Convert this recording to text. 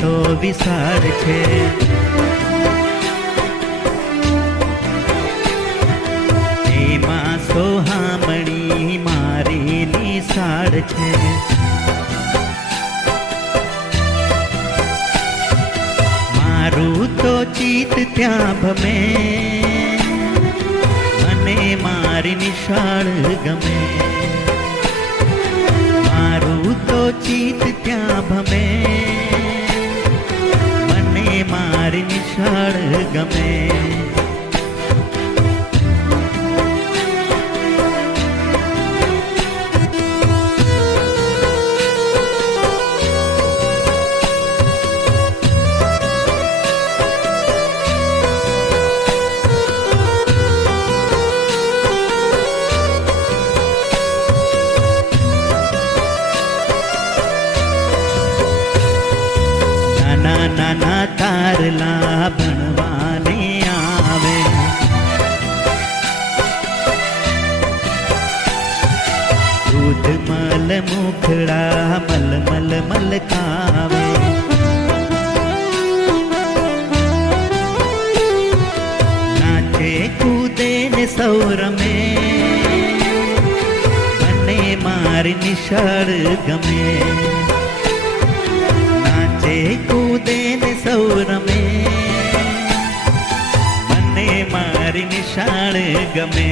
તો વિશાળ છે. એમાં સોહામણી મારી નિશાળ છે. મારું તો ચિત્ત ત્યાં ભમે, મને મારી નિશાળ ગમે. મારું તો ચિત્ત ત્યાં ભમે, મને મારી નિશાળ ગમે. નાના તારલા ભણવાને આવે, દૂધ મલ મુખડા મલ મલ મલકાવે. નાચે કૂદે ને સૌ રમે, મને મારી નિશાળ ગમે. નાચે કૂદે ને સૌ રમે, મને મારી નિશાળ ગમે.